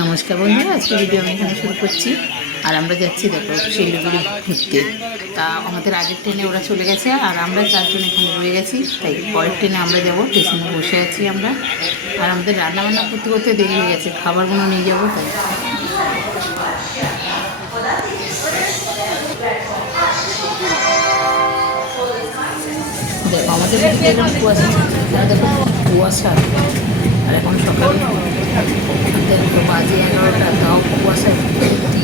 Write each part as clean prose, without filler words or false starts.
নমস্কার বন্ধুরা, আজকে ভিডিও আমি এখানে শুরু করছি। আর আমরা যাচ্ছি দেখো শিলিগুড়ি ঘুরতে। তা আমাদের আগের ট্রেনে ওরা চলে গেছে আর আমরা চারজন এখানে রয়ে গেছি, তাই পরের ট্রেনে আমরা যাবো। স্টেশনে বসে আছি আমরা। আর আমাদের রান্নাবান্না করতে করতে দেরি হয়ে গেছে, খাবারগুলো নিয়ে যাবো তাই। দেখো আমাদের দিকে এরকম কুয়াশা, দেখো কুয়াশা। আর এখন সকাল দেখো বাজে 11টা, তাও কুয়াশা ভর্তি।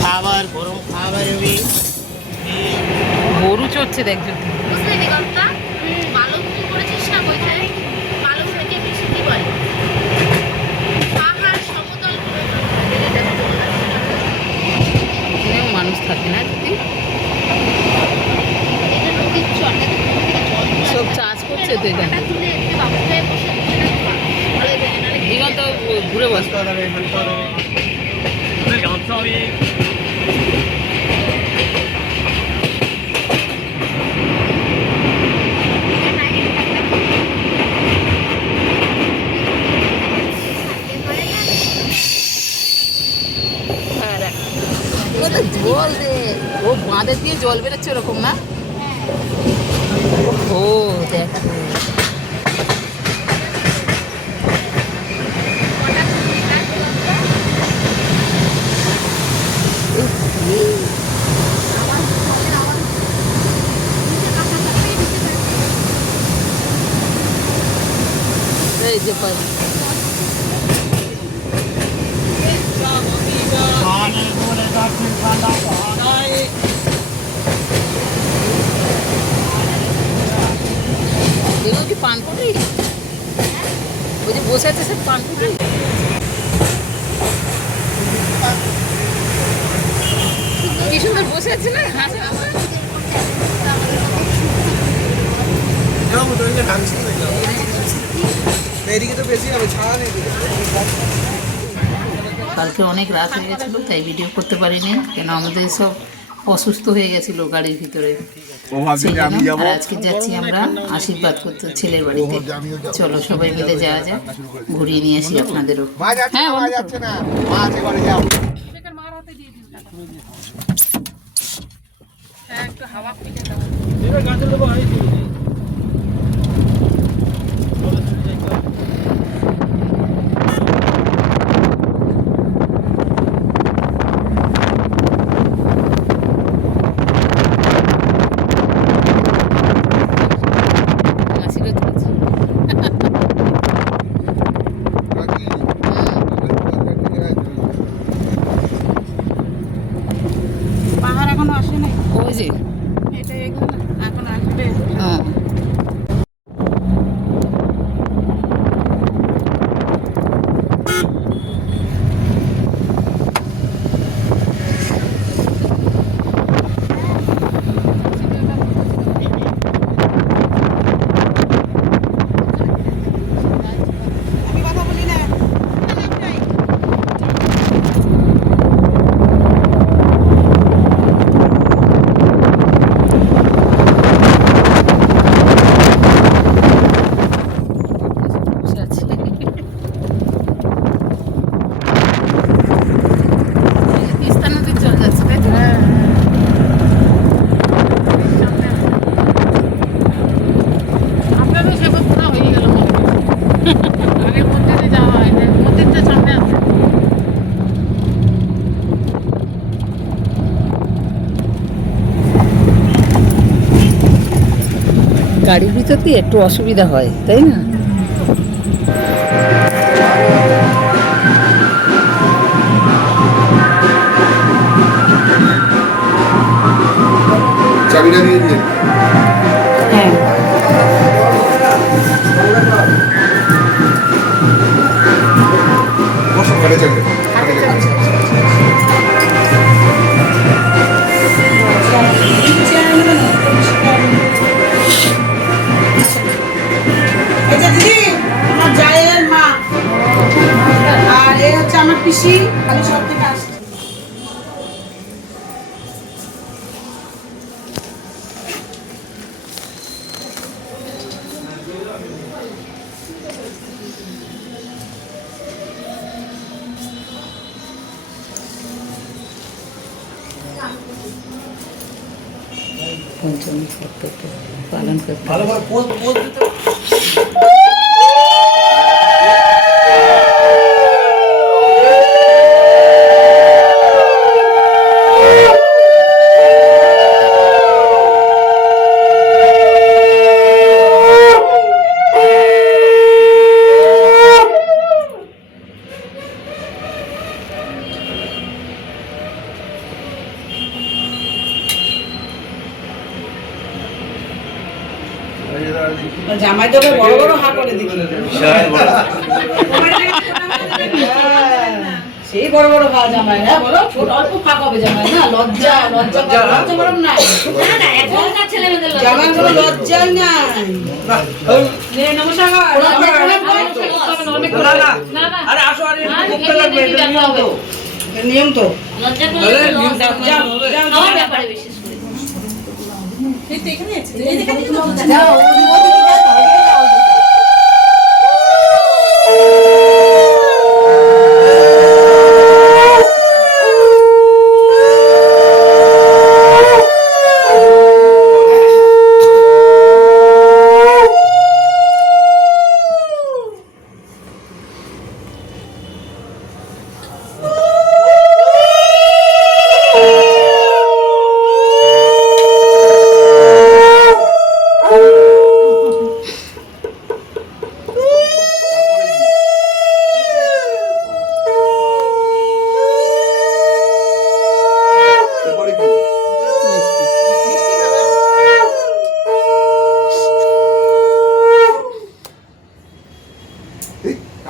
খাবার গরম খাবার গরু চড়ছে দেখছো। মানুষ থাকে না যদি সব চাষ করছে তো এখানে। দিগন্ত ঘুরে বসতে হবে। জল দে, ও বাঁধের দিয়ে জল বেরোচ্ছে ওরকম না। ও দেখো এই যে পাই এগুলো কি পানপুরি? ওই যে বসে আছে সে পানপুরি। কি সুন্দর বসে আছে না, হাসে কালকে অনেক রাত হয়ে গেছিলো তাই ভিডিও করতে পারিনি, কেন আমাদের সব অসুস্থ হয়ে গেছিল গাড়ির ভিতরে। আর আজকে যাচ্ছি আমরা আশীর্বাদ করতে ছেলের বাড়িতে। চলো সবাই মিলে যাওয়া যাক, ঘুরিয়ে নিয়ে আসি আপনাদেরও। হ্যাঁ পাহাড় এখনো আসে নাই, ওই যে এটা এখন আসবে। হ্যাঁ আমি কথা বলি না। বসে আছি। তিস্তা নদীর জল যাচ্ছে তাই তো? আপনারও সেবা করা হয়ে গেল আগে মন্দিরে যাওয়া হয় না, মন্দিরটা সামনে আছে। গাড়ির ভিতর দিয়ে একটু অসুবিধা হয় তাই না? চাবিটা দিয়ে দিয়ে হ্যাঁ পিসি খালি সব থেকে আসছে। পঞ্চমী সপ্তাহটা পালন করতে ভালো ভালো পোস্ট পোস্ট দিতে জামাই তোকে বড় বড় হা করে দেখি। সেই বড় বড় হা জামাই, হ্যাঁ বলো, ছোট অল্প ফাঁক হবে জামাই, না লজ্জা লজ্জা লজ্জা বরং নাই, জামাই কোনো লজ্জাই নাই। নমস্কার আরে আসো আরে করতে লাগবে এটা নিয়ম তো। নিয়ম তো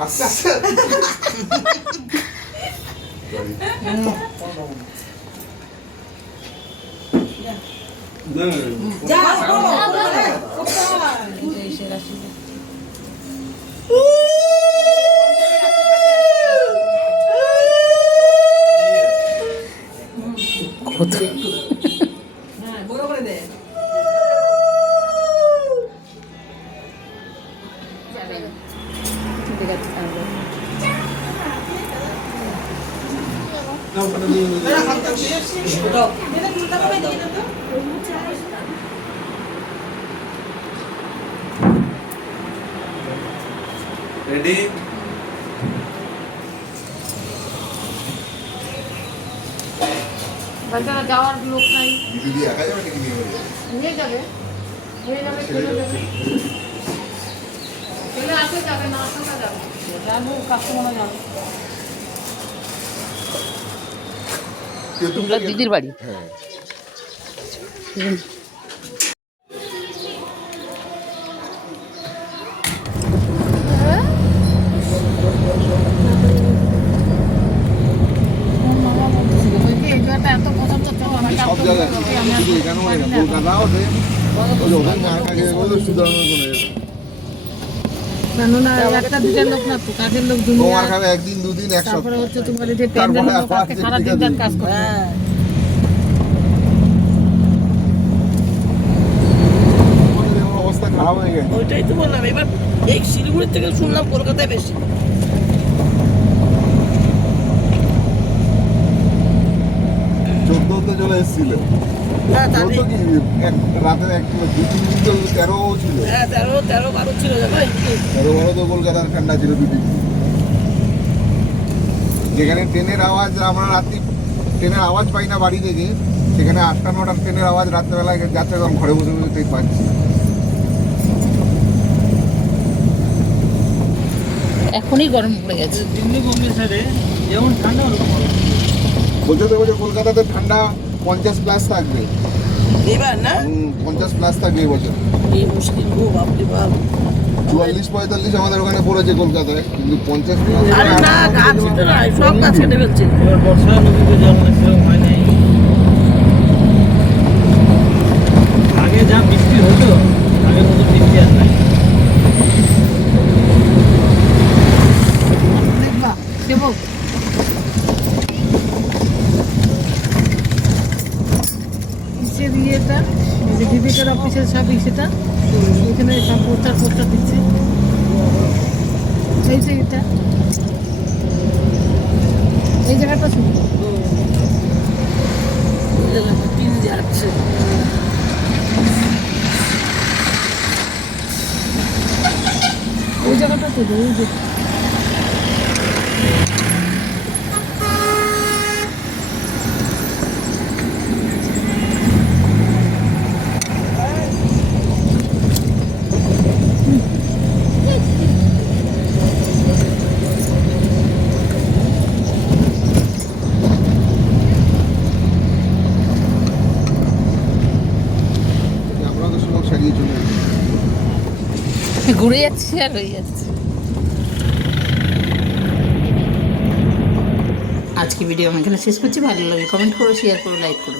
আস্তে আস্তে কত রেডি বাচ্চারা যাওয়ার লোক নাই, দিদি একা যাবে নাকি নিয়ে যাবে? নিয়ে যাবে চলে যাবে। ছেলে আসে যাবে, না আসে না যাবে, জানবো কাস্টমার যাবে। তোমরা দিদির বাড়ি? হ্যাঁ সব জায়গায় শুধু এখানে হয় না, কলকাতাও ওঠে ওখানে মার কাছে বললো সুন্দরবন কেননা একটা দুটার লোক না তো, কাজের লোক দুনিয়া। তোমার খাবে একদিন দুদিন এক তারপরে সপ্তাহ হচ্ছে তোমার এই যে প্যান্ডেল লোক আজকে সারাদিন তার কাজ করে। অবস্থা খারাপ হয়ে গেছে। ওইটাই তো বললাম। এবার এই শিলিগুড়ি থেকে শুনলাম কলকাতায় বেশি। 14 চলে এসেছিল। হ্যাঁ, 14 কি রাতে এক 2-3 দিন তো 13 ছিল। হ্যাঁ 13-12 ছিল জামাই। 13-12 তো কলকাতার ঠান্ডা ছিল 2 দিন। যেখানে ট্রেনের আওয়াজ আমরা রাত্রি ট্রেনের আওয়াজ পাই না বাড়ি থেকে, সেখানে 8টা-9টার ট্রেনের আওয়াজ রাত্রেবেলায় যাচ্ছে, তখন ঘরে বসে বসে পাচ্ছি। এখনই গরম পড়ে গেছে। দিল্লি বোম্বে সাইডে যেমন ঠান্ডা ওরকম গরম। বলছে কলকাতাতে ঠান্ডা 50+ থাকবে এবার না 50+ থাকবে এবছর। এই মুশকিল গো, বাপরে বাপ। 44-45 আমাদের ওখানে পড়েছে কলকাতায়, কিন্তু 50+। আরে না, গাছ তো নাই, সব গাছ কেটে ফেলছে। এবার বর্ষা নদীতে জল অনেক সেরকম হয় নাই। আগে যা বৃষ্টি হতো, আগের মতো বৃষ্টি আর নাই। দেখবা দেবো দিচ্ছে সব সেটা তো এখানে সব পোস্টার দিচ্ছে এই যে এটা এই জায়গাটা শুধু যাচ্ছে ওই জায়গাটা তো ওই যে আমরা তো সময় ছাড়িয়ে চলে গেছি। ঘুরে যাচ্ছি আর হয়ে যাচ্ছে। আজকে ভিডিও আমি এখানে শেষ করছি। ভালো লাগলে কমেন্ট করো, শেয়ার করো, লাইক করো।